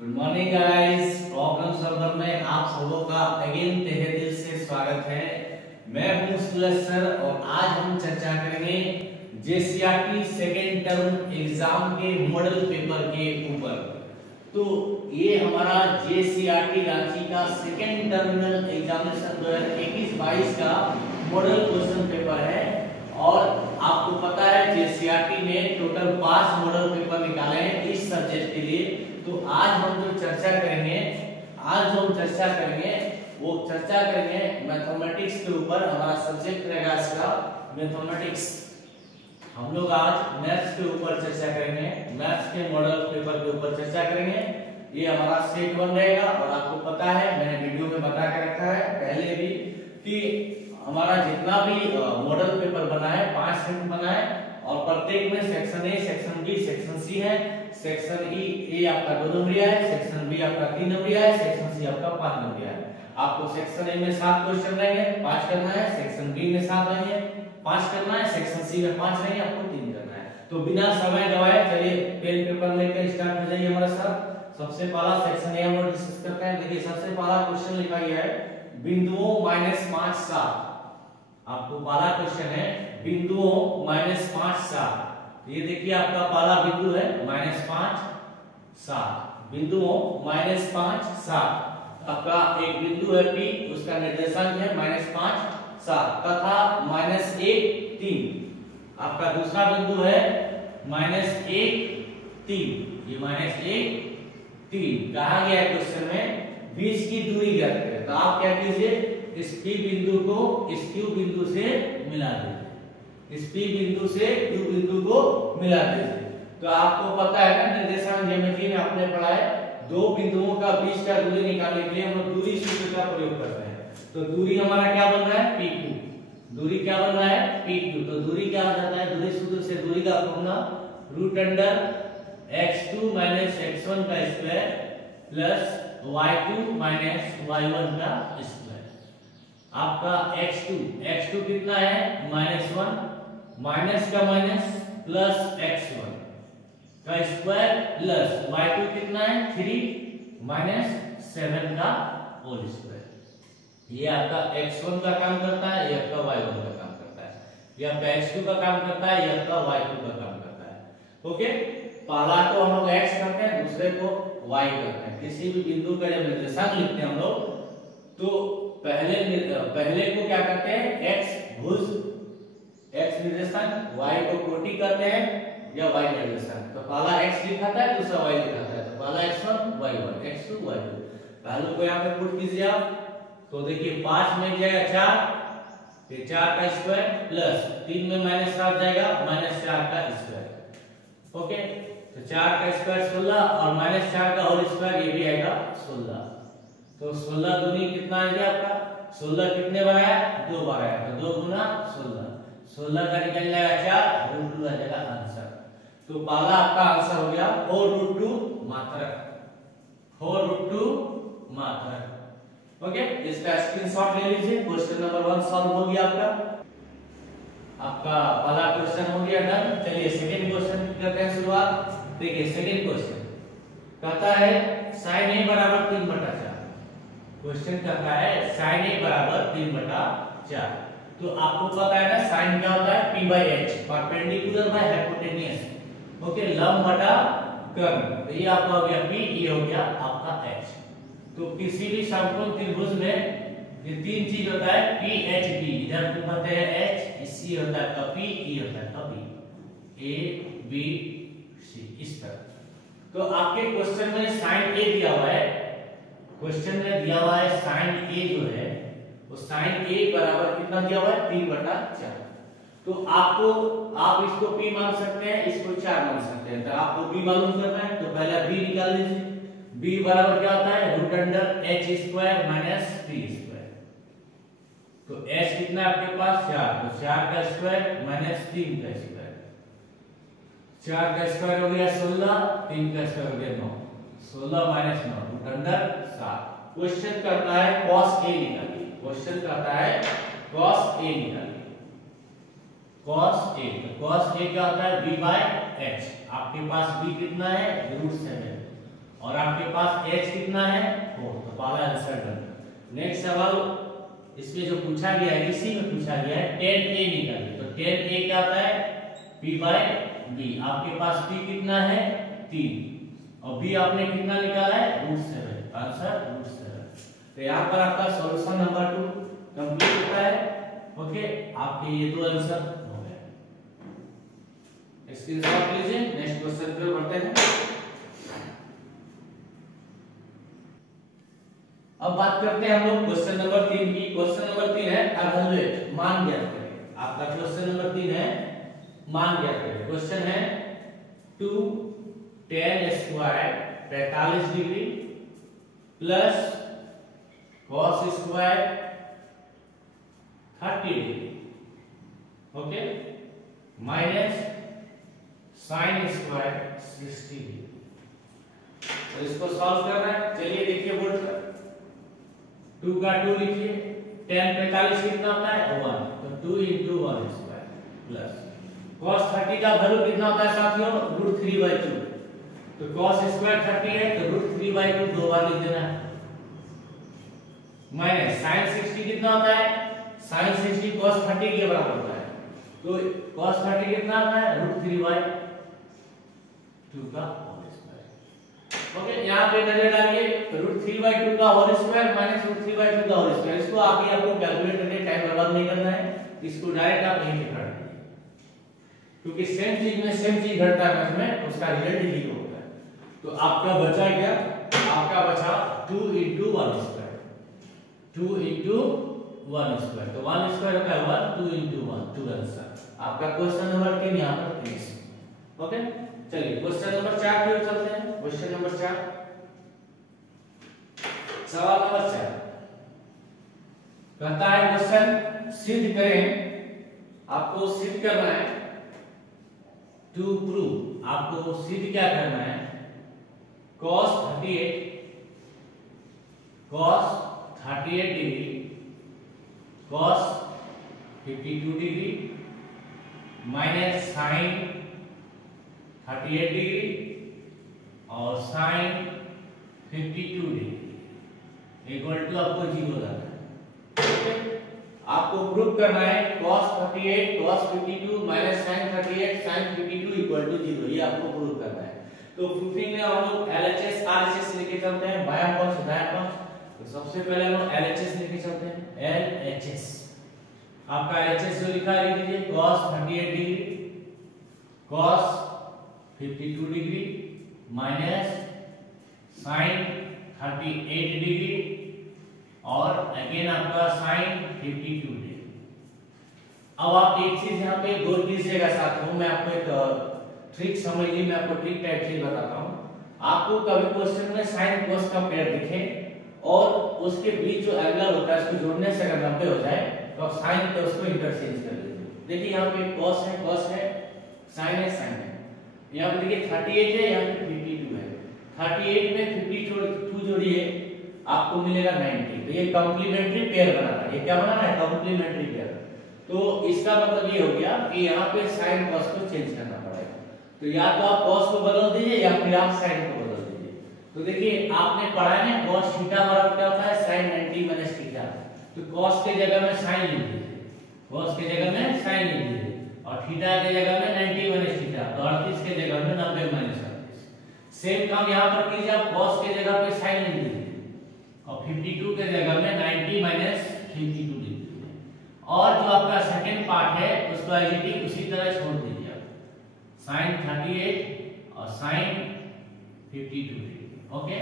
Good morning guys, problem solver में आप सबों का अगेन तहे दिल से स्वागत है। मैं हूं सूरज सर और आज हम चर्चा करेंगे जेसीईआरटी सेकेंड टर्म एग्जाम के मॉडल पेपर के ऊपर। तो ये हमारा जेसीईआरटी रांची का सेकेंड टर्मिनल एग्जामिनेशन 2021-22 का मॉडल क्वेश्चन पेपर है और आपको पता है जेसीईआरटी ने टोटल 5 मॉडल पेपर निकाले हैं इस सब्जेक्ट के लिए। तो आज हम जो चर्चा करेंगे वो चर्चा करेंगे मैथमेटिक्स के ऊपर। हमारा सब्जेक्ट रहेगा इसका मैथमेटिक्स। हम लोग आज मैथ्स के ऊपर चर्चा करेंगे, मैथ्स के मॉडल पेपर के ऊपर चर्चा करेंगे। ये हमारा सेट 1 रहेगा और आपको पता है मैंने वीडियो में बता के रखा है पहले भी कि हमारा जितना भी मॉडल पेपर बना है 5 सेट बना है और प्रत्येक में section A, section B, section C है। सेक्शन ए आपका 2 नंबरिया है, सेक्शन बी आपका 3 नंबरिया है, सेक्शन सी आपका 5 नंबरिया है। आपको सेक्शन ए में 7 क्वेश्चन रहेंगे, 5 करना है। सेक्शन बी में 7 रहेंगे, 5 करना है। सेक्शन सी में 5 रहेंगे, आपको 3 करना है। तो बिना समय गवाए चलिए पेन पेपर लेकर स्टार्ट हो जाइए हमारे साथ। सबसे पहला सेक्शन ए हम लोग डिस्कस करते हैं। देखिए सबसे पहला क्वेश्चन लिखा गया है बिंदुओं -5 7। आपको पहला क्वेश्चन है बिंदुओं -5 7। ये देखिए आपका पहला बिंदु है -5 7। बिंदुओं -5 7। आपका एक बिंदु है P, उसका निर्देशांक है -5 7 तथा -1 3। आपका दूसरा बिंदु है -1 3। ये -1 3 कहा गया है क्वेश्चन में 20 की दूरी ज्ञात करें। तो आप क्या कीजिए, इस P बिंदु को इस Q बिंदु से मिला दीजिए। इस P बिंदु से Q बिंदु को मिला दीजिए। तो आपको पता है ना निर्देशांक ज्योमेट्री में आपने पढ़ा है दो बिंदुओं का बीच का दूरी निकालने के लिए हम लोग दूरी सूत्र का प्रयोग करते हैं। तो दूरी हमारा क्या बन रहा है PQ। दूरी क्या बन रहा है PQ। तो दूरी क्या हो जाता है, दूरी सूत्र से दूरी का फॉर्मूला √x2 - x1 का स्क्वायर प्लस y2 - y1 का स्क्वायर। आपका x2 कितना है -1, माइनस का माइनस प्लस x1 का स्क्वायर प्लस y2 कितना है 3 - 7 का होल स्क्वायर। ये आपका x1 का काम करता है, ये आपका y1 का काम करता है। ये आपका x2 का काम करता है, ये आपका y2 का काम करता है। ओके, पहला तो हम लोग x करते हैं, दूसरे को y करते हैं। किसी भी बिंदु का जब निर्देशांक लिखते हैं हम लोग तो पहले को क्या करते हैं x भुज x निर्देशांक, y को कोटि करते हैं या y निर्देशांक। तो पहला x लिखाता है, दूसरा y लिखाता है। तो पहला x1 y1, x2 y2। पहले को यहाँ पे पुट कीजिए आप। तो देखिए 5 में जाएगा 4, फिर 4 का स्क्वायर प्लस 3 में -7 जाएगा -4 का स्क्वायर। ओके, तो 4 का स्क्वायर 16 और -4 का होल स्क्वायर ये भी आएगा 16। तो 16 दूनी कितना आ गया आपका, 16 कितने बार आया 2 बार आया। तो 2 गुना 16 का निकल जाएगा 4, √2 आ जाएगा आंसर। तो पहला आपका आंसर हो गया 4√2 मात्रक, 4√2 मात्रक। ओके, इसका स्क्रीनशॉट ले लीजिए। क्वेश्चन नंबर 1 सॉल्व हो गया आपका पहला क्वेश्चन हो गया डन। चलिए सेकंड क्वेश्चन करते हैं शुरुआत। देखिए सेकंड क्वेश्चन कहता है sin a बराबर 3/4। क्वेश्चन कहता है sin a बराबर 3/4। तो आपको पता है ना sin क्या होता है p/h, perpendicular by hypotenuse. Okay, लंब बटा कर्ण। तो ये आपका हो गया p, ये हो गया आपका h। तो किसी भी समकोण त्रिभुज में ये 3 चीज होता है p h b। इधर कहते हैं h, इसी होता है का p, ये होता है का b, a b c इस तरह। तो आपके क्वेश्चन में sin a दिया हुआ है, क्वेश्चन में दिया हुआ है sin a जो है वो sin a बराबर कितना दिया हुआ है 3/4। तो आप इसको p मान सकते हैं, इसको 4 मान सकते हैं। तो आपको b मालूम करना है तो पहले b निकाल लीजिए। b बराबर क्या होता है √h² - t²। तो h कितना है आपके पास 4, तो 4 का स्क्वायर -3 का स्क्वायर। 4 का स्क्वायर हो गया 16, 3 का स्क्वायर हो गया 9, 16 - 9 √7। क्वेश्चन करता है cos a निकालिए। क्वेश्चन कहता है cos a निकालिए। cos a, तो cos a क्या होता है b/h। आपके पास b कितना है √7। और आपके पास h कितना है 4, तो पहला आंसर डन। नेक्स्ट सवाल इसमें जो पूछा गया है, इसी में पूछा गया है 10a निकालिए। तो 10a क्या आता है p/b। आपके पास p कितना है 3 और b आपने कितना निकाला है √7, आंसर √7। तो यहाँ पर आपका सॉल्यूशन नंबर 2 कंप्लीट होता है। ओके, आपके ये दो आंसर हो गए। स्क्रीनशॉट लीजिए, नेक्स्ट क्वेश्चन पे बढ़ते हैं। अब बात करते हैं हम लोग क्वेश्चन नंबर 3 की। क्वेश्चन नंबर 3 है इवैल्यूएट, मान ज्ञात करें। आपका क्वेश्चन नंबर 3 है मान ज्ञात करें। क्वेश्चन है 2 tan square 45 degree plus cos square 30 degree, okay, minus sin square 60 degree. तो इसको सॉल्व करना है। चलिए देखिए बोर्ड पर, 2 का 2 लिखिए, tan 45 कितना होता है 1, तो 2 × 1 स्क्वायर प्लस cos 30 का वैल्यू कितना होता है साथियों √3/2, तो cos स्क्वायर 30 है तो √3/2 दो बार लिख देना है, माइनस sin 60 कितना होता है, sin 60 cos 30 के बराबर होता है, तो cos 30 कितना आता है √3/2 का होल स्क्वायर। ओके, यहाँ पे नजर डालिए, √3/2 का होल स्क्वायर माइनस √3/2 का होल स्क्वायर। इसको आगे आपको कैलकुलेट करके टाइम बर्बाद नहीं करना है, इसको डायरेक्ट आप यहीं पे कर दीजिए, क्योंकि सेम चीज में सेम चीज घटता है उसमें, उसका रिजल्ट ही होता है। तो आपका बचा क्या, आपका बचा 2 × 1 स्क्वायर, 2 × 1 स्क्वायर, तो 1 स्क्वायर होता है 1, 2 × 1 2 आंसर। आपका क्वेश्चन नंबर 3 यहाँ पर फिनिश। ओके, चलिए क्वेश्चन नंबर 4 पे चलते हैं। क्वेश्चन नंबर 4, सवाल नंबर 4 कहता है क्वेश्चन सिद्ध करें, आपको सिद्ध करना है टू प्रूव, आपको सिद्ध क्या करना है, cos 38 degree cos 52 degree minus sin 38 degree और sin 52 डिग्री इक्वल टू आपको 0 लाना है। आपको प्रूव करना है cos 38 cos 52 minus sin 38 sin 52 equal to 0, ये आपको प्रूव करना है। तो प्रूफिंग में हम लोग LHS RHS लेके चलते हैं, बायां पक्ष दायां पक्ष। तो सबसे पहले हम लोग LHS लेके चलते हैं, LHS। आपका LHS जो लिखा है लिख लीजिए, cos 38 degree cos 52 degree minus sin 38 degree और अगेन आपका sin 52 डिग्री। अब आप एक चीज यहाँ पे गौर कीजिएगा साथियों, मैं आपको एक ट्रिक समझिए, मैं आपको ट्रिक टाइप चीज बताता हूँ। आपको कभी क्वेश्चन में sin cos का पेयर दिखे और उसके बीच जो एंगल होता है उसको जोड़ने से अगर 90 हो जाए तो आप sin पे उसको इंटरचेंज कर लीजिए। देखिए यहाँ पे cos है sin है। यहाँ पे देखिए 38 है, यहाँ पे 52 है। 38 में 52 जोड़िए आपको मिलेगा 90, तो ये कॉम्प्लीमेंट्री पेयर बना रहा है। ये क्या बना रहा है, कॉम्प्लीमेंट्री पेयर। तो इसका मतलब ये हो गया कि यहाँ पे sin cos को चेंज करना पड़ेगा। तो या तो आप cos को बदल दीजिए या फिर आप sin को बदल दीजिए। तो देखिए आपने पढ़ा है ना cos थीटा बराबर क्या होता है sin 90 - थीटा, तो cos के जगह में sin लिख दीजिए, cos के जगह में sin लिख दीजिए और थीटा के जगह में 90 - थीटा, तो 38 के जगह में 90 - 38। सेम काम यहाँ पर कीजिए, आप cos के जगह पे sin लिख दीजिए और 52 के जगह में 90 - 52 लिख दीजिए। और जो आपका सेकंड पार्ट है उसको एडिटिंग उसी तरह छोड़ दीजिए आप, sin 38 और sin 52। ओके,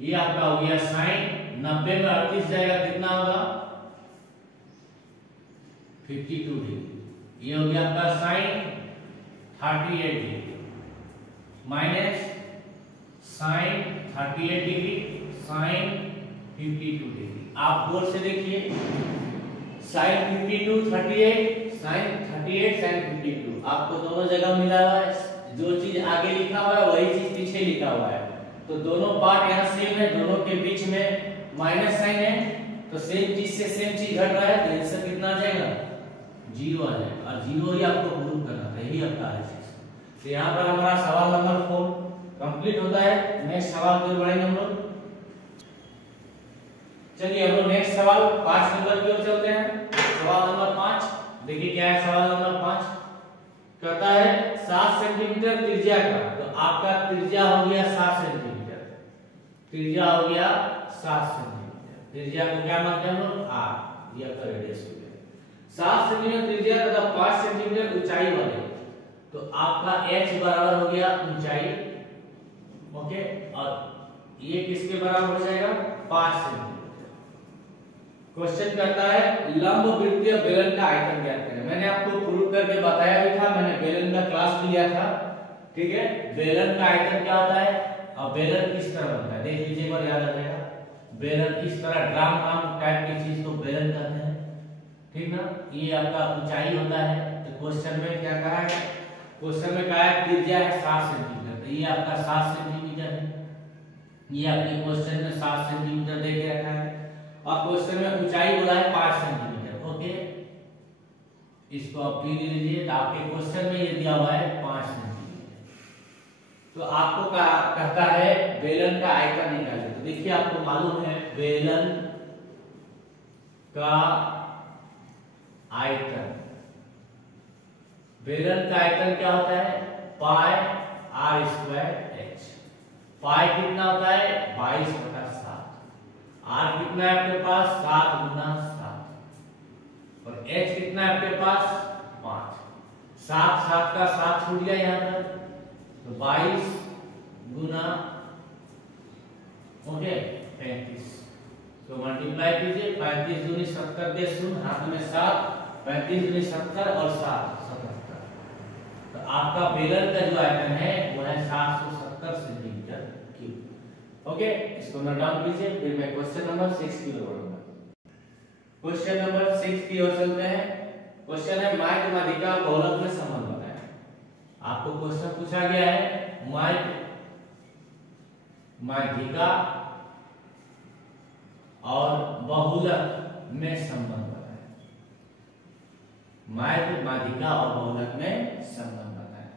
ये आपका हो गया sin 90 में 38 जाएगा कितना होगा 52 डिग्री। ये हो गया आपका sin 38 degree minus sin 38 degree sin 52 degree. आप गौर से देखिए, sin 52 38 sin 38 sin 52 आपको दोनों जगह मिला हुआ है। जो चीज आगे लिखा हुआ है वही चीज पीछे लिखा हुआ है, तो दोनों पार्ट यहाँ सेम है, दोनों के बीच में माइनस साइन है, तो सेम चीज से सेम चीज घट रहा है, तो आंसर कितना आ जाएगा 0 आ जाएगा। और 0 ही आपको प्रूव करना था, यही आपका है। तो यहाँ पर हमारा सवाल नंबर 4 कंप्लीट होता है। नेक्स्ट सवाल की ओर बढ़ेंगे हम लोग। चलिए हम लोग नेक्स्ट सवाल 5 नंबर की ओर चलते हैं। सवाल नंबर 5 देखिए क्या है। सवाल नंबर 5 कहता है 7 सेंटीमीटर त्रिज्या का, तो आपका त्रिज्या हो गया 7 सेंटीमीटर, त्रिज्या हो गया 7 सेंटीमीटर। त्रिज्या को क्या मानते हैं हम लोग? आर, यह का रेडियस हो गया 7 सेंटीमीटर त्रिज्या तथा 5 सेंटीमीटर ऊंचाई वाले, तो आपका h बराबर हो गया ऊंचाई, ओके, और ये किसके बराबर हो जाएगा? 5 सेंटीमीटर। क्वेश्चन करता है लंब वृत्तीय बेलन का आयतन ज्ञात करें। मैंने आपको प्रूव करके बताया भी था, मैंने बेलन का क्लास भी लिया था, ठीक है। बेलन का आयतन क्या होता है और बेलन किस तरह बनता है देख लीजिए, एक बार याद आ जाएगा। बेलन इस तरह ड्राम काम टाइप की चीज को बेलन कहते हैं, ठीक ना। ये आपका ऊंचाई होता है। तो क्वेश्चन में क्या कहा है? क्वेश्चन में कहा है त्रिज्या है 7 सेंटीमीटर, तो ये आपका 7 सेंटीमीटर है। ये आपके क्वेश्चन में 7 सेंटीमीटर दे के रखा है, और क्वेश्चन में ऊंचाई बोला है 5 सेंटीमीटर, ओके। इसको आप पी लीजिए, तो आपके क्वेश्चन में ये दिया हुआ है 5 सेंटीमीटर। तो आपको कहता है बेलन का आयतन निकालिए। तो देखिए आपको मालूम है बेलन का आयतन, बेलन का आयतन क्या होता है? पाई आर स्क्वायर एच। पाई कितना होता है? 22/7। आर कितना है आपके पास? 7 गुना 7, और एच कितना है आपके पास? 5। 7 7 का 7 छूट गया यहाँ पर, तो 22 गुना, ओके, 35। तो मल्टीप्लाई कीजिए, 35 दूनी 70 दे शून्य, हाथ में 7, 35 दूनी 70 और 7 77। तो आपका बेलन का जो आयतन है वो है 770 सेंटीमीटर क्यूब, ओके। इसको नोट डाउन कीजिए। फिर मैं क्वेश्चन नंबर 6 की ओर बढ़ूंगा। क्वेश्चन नंबर 6 की ओर चलते हैं। क्वेश्चन है माध्य माध्यिका बहुलक में संबंध बताएं। आपको क्वेश्चन पूछा गया है माध्य माध्यिका और बहुलक में संबंध बताएं। माध्य माध्यिका और बहुलक में संबंध बताएं,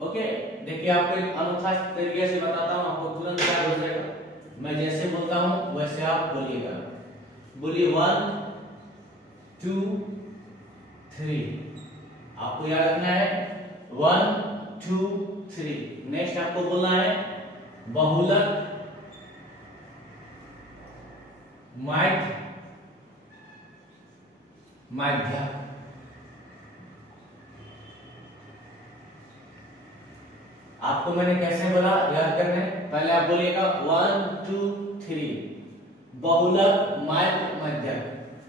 ओके। देखिए आपको एक अनोखा तरीके से बताता हूं, आपको तुरंत याद हो जाएगा। मैं जैसे बोलता हूं वैसे आप बोलिएगा। बोलिए 1 2 3, आपको याद रखना है 1 2 3। नेक्स्ट आपको बोलना है बहुलक माध्य माध्यक। आपको मैंने कैसे बोला याद करने? पहले आप बोलिएगा 1 2 3 बहुलक माध्य माध्यक।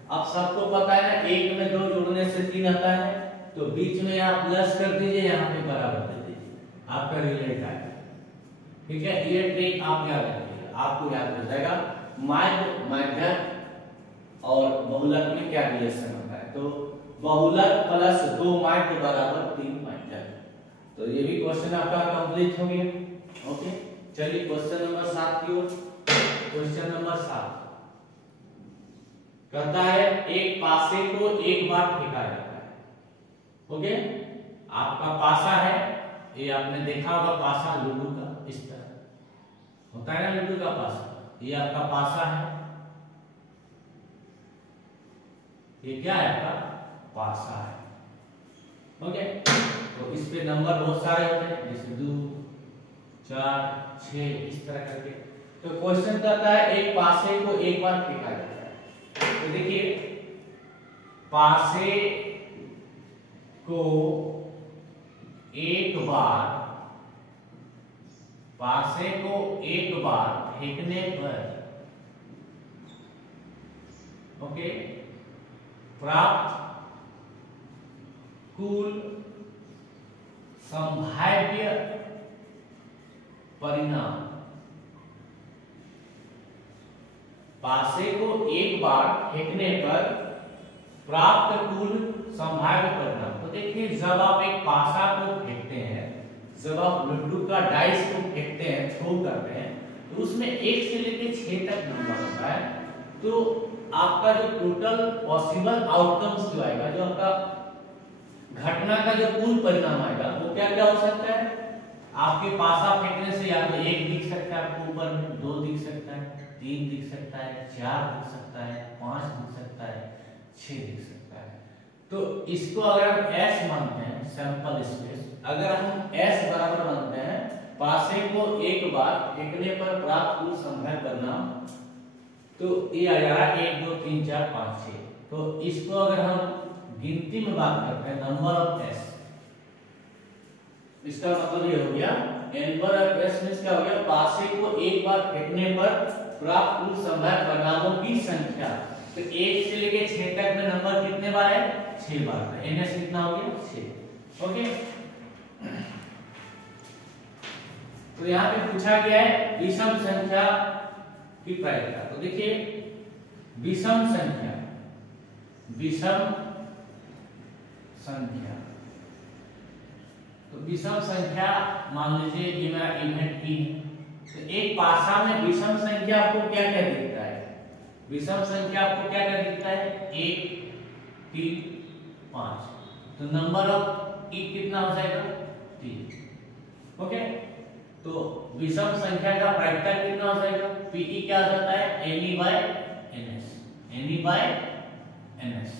अब सबको पता है ना, 1 में 2 जोड़ने से 3 आता है, तो बीच में आप प्लस कर दीजिए, यहाँ पे बराबर कर दीजिए, आपका रिजल्ट आएगा, ठीक है। ये ट्रिक आप याद रखिएगा, आपको याद हो जाएगा माध्य माध्यक और बहुलक में क्या रिलेशन होता है। तो बहुलक प्लस 2 माध्य बराबर 3 माध्यक। तो ये भी क्वेश्चन आपका कंप्लीट हो गया, ओके। चलिए क्वेश्चन नंबर 7 की ओर। क्वेश्चन नंबर 7 कहता है एक पासे को एक बार फेंका जाता है, ओके। आपका पासा है, ये आपने देखा होगा पासा लूडो का, इस तरह होता है ना लूडो का पासा। ये आपका पासा है, ये क्या है आपका पासा है, ओके। तो इस पे नंबर बहुत सारे होते हैं, जैसे 2 4 6 इस तरह करके। तो क्वेश्चन कहता है एक पासे को एक बार फेंका जाता है। तो देखिए पासे को एक बार, पासे को एक बार फेंकने पर, ओके, प्राप्त कुल संभाव्य परिणाम, पासे को एक बार फेंकने पर प्राप्त कुल संभाव्य परिणाम। तो देखिए जब आप एक पासा को फेंकते हैं, जब आप लड्डू का डाइस को फेंकते हैं, थ्रो करते हैं, तो उसमें 1 से लेकर 6 तक नंबर होता है। तो आपका जो टोटल पॉसिबल आउटकम्स जो आएगा, जो आपका घटना का जो कुल परिणाम आएगा, वो क्या क्या हो सकता है? आपके पासा फेंकने से या तो 1 दिख सकता है आपको ऊपर में, 2 दिख सकता है, 3 दिख सकता है, 4 दिख सकता है, 5 दिख सकता है, 6 दिख सकता है। तो इसको अगर हम S मानते हैं, सैंपल स्पेस, अगर हम S बराबर मानते हैं पासे को एक बार फेंकने पर प्राप्त कुल संख्या करना, तो ये आ जाएगा 1 2 3 4 5 6। तो इसको अगर हम गिनती में बात करते हैं नंबर ऑफ S, इसका मतलब ये हो गया नंबर ऑफ S मींस क्या हो गया, पासे को एक बार फेंकने पर प्राप्त कुल संभव परिणामों की संख्या। तो 1 से लेके 6 तक में नंबर कितने बार है, 6 बार है। NS कितना हो गया, 6। ओके, तो यहाँ पे पूछा गया है विषम संख्या की प्रायिकता। तो देखिए विषम संख्या, विषम संख्या, तो विषम संख्या मान लीजिए ये मेरा इवेंट P है, तो एक पासा में विषम संख्या आपको क्या क्या दिखता है, विषम संख्या आपको क्या क्या दिखता है, 1 3 5। तो नंबर ऑफ E कितना हो जाएगा, 3। ओके, तो विषम संख्या का प्रायिकता कितना हो जाएगा, PE क्या हो जाता है, NE/NS, NE/NS।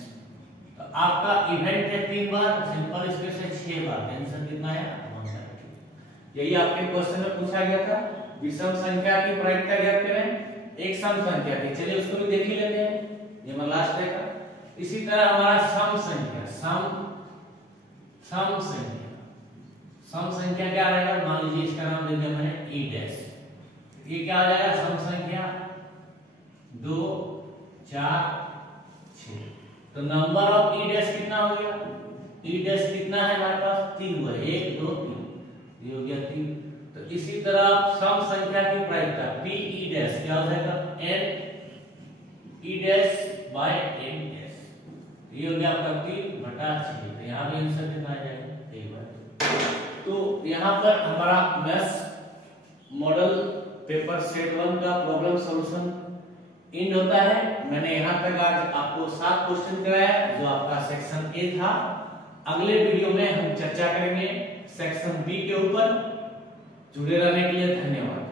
तो आपका इवेंट है 3 बार, सिंपल स्पेस है 6 बार, आंसर कितना है, 1/3। यही आपके क्वेश्चन में पूछा गया था, विषम संख्या की प्रायिकता ज्ञात करें एक सम संख्या की। चलिए उसको भी देख ही लेते हैं, ये हमारा लास्ट रहेगा। इसी तरह हमारा सम संख्या, सम संख्या, सम संख्या क्या रहेगा, मान लीजिए इसका नाम दे दिया मैंने E डैश। ये क्या आ जाएगा, सम संख्या 2 4 6। तो नंबर ऑफ E डैश कितना हो गया, E डैश कितना है हमारे पास, 3 हुआ, 1 2 3, ये हो गया 3। तो इसी तरह सम संख्या की प्रायिकता PE डैश क्या हो जाएगा, N E dash by N dash, ये हो गया आपका 3/6। तो यहाँ भी आंसर कितना आ जाएगा, 1/2। तो यहाँ पर हमारा मैथ्स मॉडल पेपर सेट 1 का प्रॉब्लम सॉल्यूशन एंड होता है। मैंने यहाँ तक आज आपको 7 क्वेश्चन कराया जो आपका सेक्शन ए था। अगले वीडियो में हम चर्चा करेंगे सेक्शन बी के ऊपर। जुड़े रहने के लिए धन्यवाद।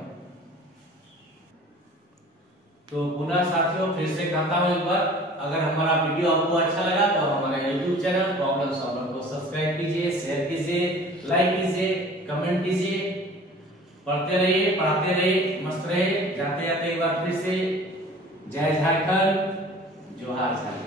तो पुनः साथियों फिर से कहता हूँ एक बार, अगर हमारा वीडियो आपको अच्छा लगा तो हमारे YouTube चैनल प्रॉब्लम सॉल्वर को सब्सक्राइब कीजिए, शेयर कीजिए, लाइक कीजिए, कमेंट कीजिए। पढ़ते रहिए, पढ़ाते रहिए, मस्त रहिए। जाते जाते एक बार फिर से जय झारखंड, जोहार झारखंड।